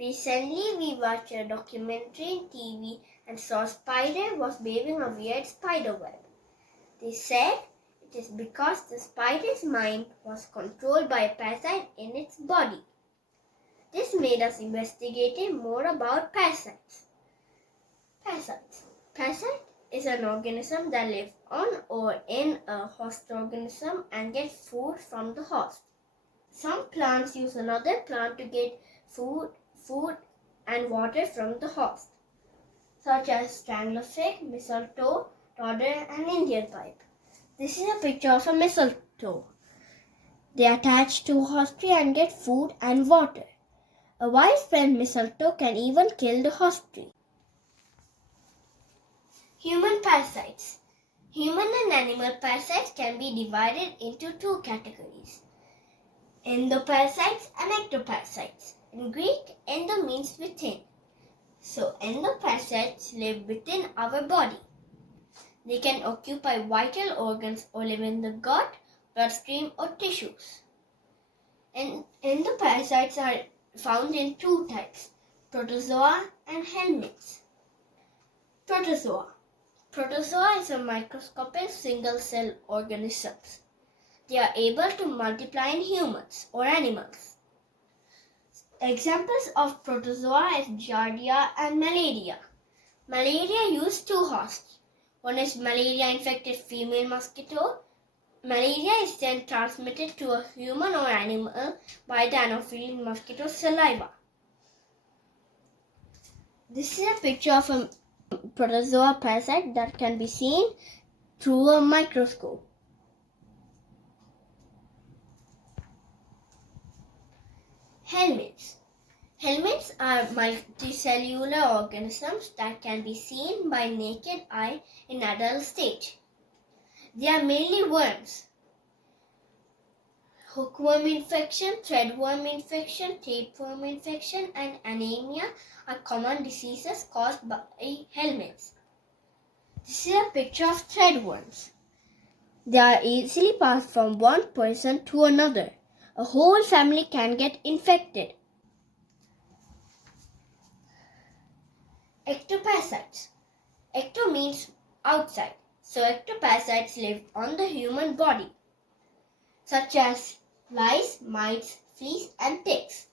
Recently, we watched a documentary on TV and saw a spider was weaving a weird spider web. They said it is because the spider's mind was controlled by a parasite in its body. This made us investigate more about parasites. Parasite is an organism that lives on or in a host organism and gets food from the host. Some plants use another plant to get food and water from the host, such as stranglerfig, mistletoe, dodder, and Indian pipe. This is a picture of a mistletoe. They attach to a host tree and get food and water. A widespread mistletoe can even kill the host tree. Human parasites. Human and animal parasites can be divided into two categories: endoparasites and ectoparasites. In Greek, endo means within. So endoparasites live within our body. They can occupy vital organs or live in the gut, bloodstream, or tissues. Endoparasites are found in two types: protozoa and helminths. Protozoa. Protozoa is a microscopic single-cell organisms. They are able to multiply in humans or animals. Examples of protozoa is Giardia and Malaria. Malaria uses two hosts. One is malaria-infected female mosquito. Malaria is then transmitted to a human or animal by the Anopheles mosquito's saliva. This is a picture of a protozoa parasite that can be seen through a microscope. Helminths. Helminths are multicellular organisms that can be seen by naked eye in adult stage. They are mainly worms. Hookworm infection, threadworm infection, tapeworm infection, and anemia are common diseases caused by helminths. This is a picture of threadworms. They are easily passed from one person to another. A whole family can get infected. Ectoparasites. Ecto means outside, so ectoparasites live on the human body, such as flies, mites, fleas, and ticks.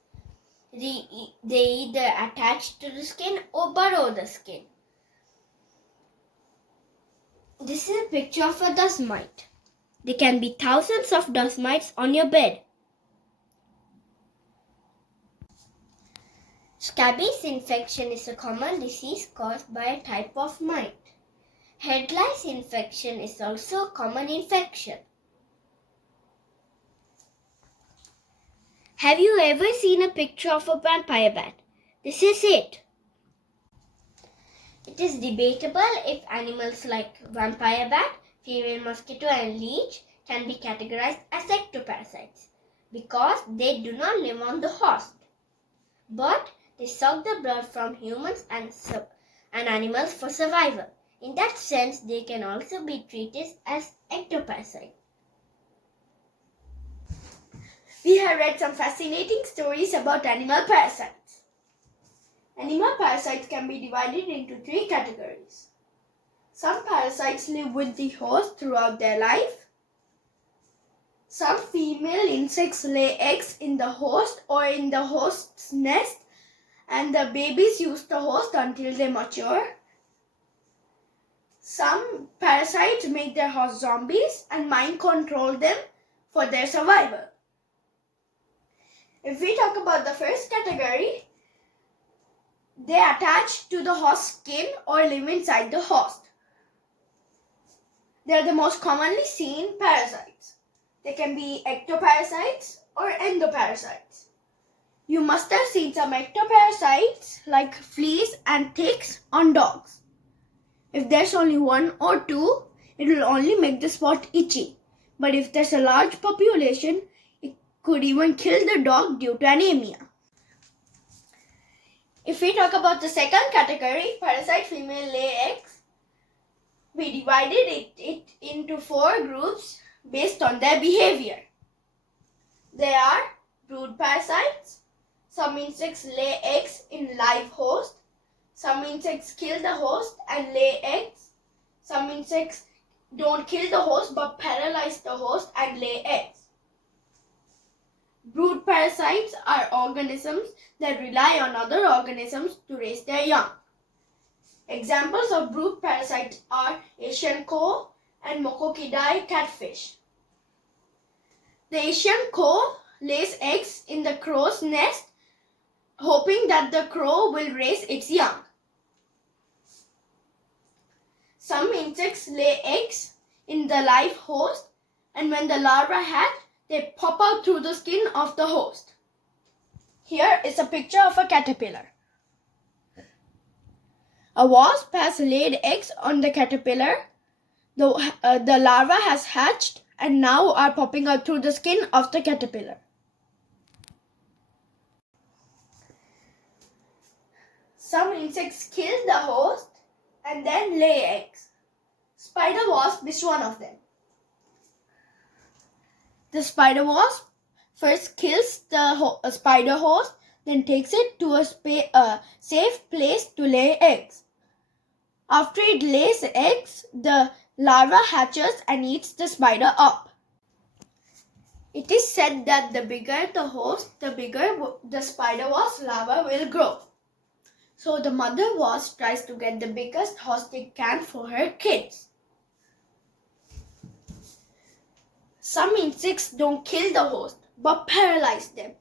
They either attach to the skin or burrow the skin. This is a picture of a dust mite. There can be thousands of dust mites on your bed. Scabies infection is a common disease caused by a type of mite. Head lice infection is also a common infection. Have you ever seen a picture of a vampire bat? This is it. It is debatable if animals like vampire bat, female mosquito, and leech can be categorized as ectoparasites because they do not live on the host, but they suck the blood from humans and animals for survival. In that sense, they can also be treated as ectoparasites. We have read some fascinating stories about animal parasites. Animal parasites can be divided into three categories. Some parasites live with the host throughout their life. Some female insects lay eggs in the host or in the host's nest, and the babies use the host until they mature. Some parasites make their host zombies and mind control them for their survival. If we talk about the first category, they attach to the host skin or live inside the host. They are the most commonly seen parasites. They can be ectoparasites or endoparasites. You must have seen some ectoparasites like fleas and ticks on dogs. If there's only one or two, it will only make the spot itchy. But if there's a large population, it could even kill the dog due to anemia. If we talk about the second category, parasite female lay eggs, we divided it into 4 groups based on their behavior. They are brood parasites, Some insects lay eggs in live host. Some insects kill the host and lay eggs. Some insects don't kill the host but paralyze the host and lay eggs. Brood parasites are organisms that rely on other organisms to raise their young. Examples of brood parasites are Asian coal and Mokokidae catfish. The Asian coal lays eggs in the crow's nest, hoping that the crow will raise its young. Some insects lay eggs in the live host, and when the larvae hatch, they pop out through the skin of the host. Here is a picture of a caterpillar. A wasp has laid eggs on the caterpillar. The larva has hatched and now are popping out through the skin of the caterpillar. Some insects kill the host and then lay eggs. Spider wasp is one of them. The spider wasp first kills the spider host, then takes it to a safe place to lay eggs. After it lays eggs, the larva hatches and eats the spider up. It is said that the bigger the host, the bigger the spider wasp larva will grow. So the mother wasp tries to get the biggest host it can for her kids. Some insects don't kill the host but paralyze them.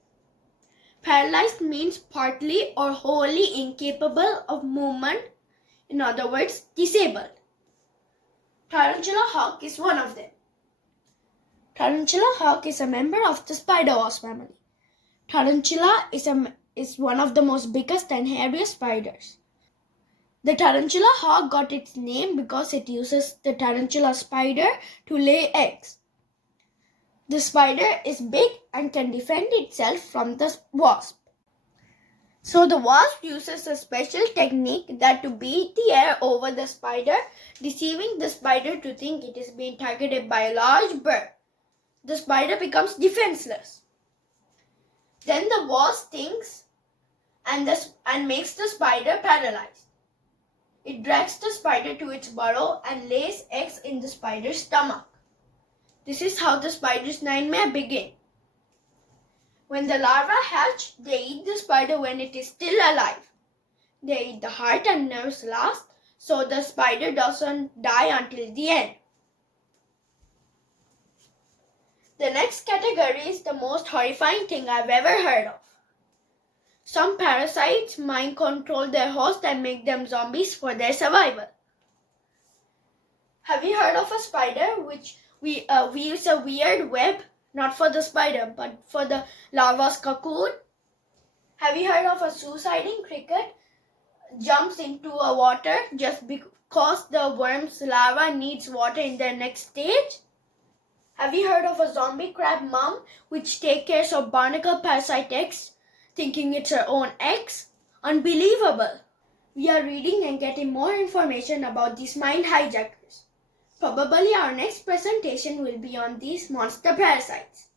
Paralyzed means partly or wholly incapable of movement. In other words, disabled. Tarantula hawk is one of them. Tarantula hawk is a member of the spider wasp family. Tarantula is one of the most biggest and hairiest spiders. The tarantula hawk got its name because it uses the tarantula spider to lay eggs. The spider is big and can defend itself from the wasp. So the wasp uses a special technique that to beat the air over the spider, deceiving the spider to think it is being targeted by a large bird. The spider becomes defenseless. Then the wasp stings and makes the spider paralyzed. It drags the spider to its burrow and lays eggs in the spider's stomach. This is how the spider's nightmare begins. When the larvae hatch, they eat the spider when it is still alive. They eat the heart and nerves last, so the spider doesn't die until the end. The next category is the most horrifying thing I've ever heard of. Some parasites mind control their host and make them zombies for their survival. Have you heard of a spider which we use a weird web, not for the spider but for the larva's cocoon? Have you heard of a suiciding cricket jumps into a water just because the worm's larva needs water in their next stage? Have you heard of a zombie crab mom which takes care of barnacle parasite eggs, thinking it's her own eggs? Unbelievable! We are reading and getting more information about these mind hijackers. Probably our next presentation will be on these monster parasites.